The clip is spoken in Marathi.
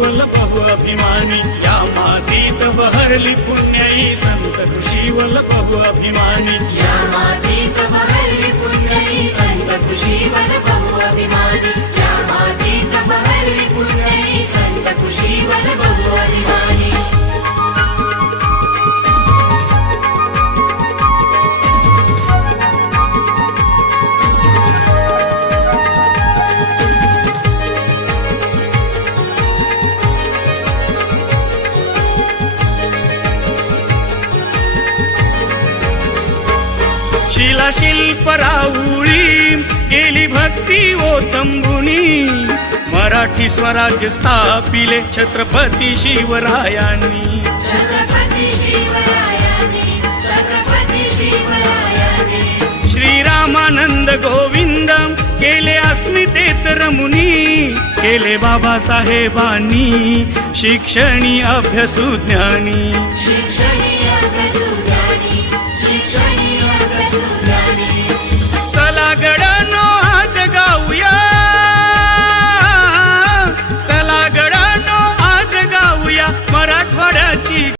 वल्लभ अभिमानी, या मातीत बहरली पुण्यई संत कृषी वल्लभ अभिमानी, या मातीत बहरली पुण्यई संत कृषी वल्लभ अभिमानी, या मातीत बहरली पुण्यई संत कृषी वल्लभ अभिमानी. शिला शिल्प राऊळी गेली भक्ती ओतंबुनी, मराठी स्वराज्य स्थापिले छत्रपती शिवरायांनी, छत्रपती शिवरायांनी, छत्रपती शिवरायांनी. श्रीरामानंद गोविंद केले अस्मितेत रमुनी, केले बाबासाहेबांनी शिक्षणी अभ्यासू ज्ञानी.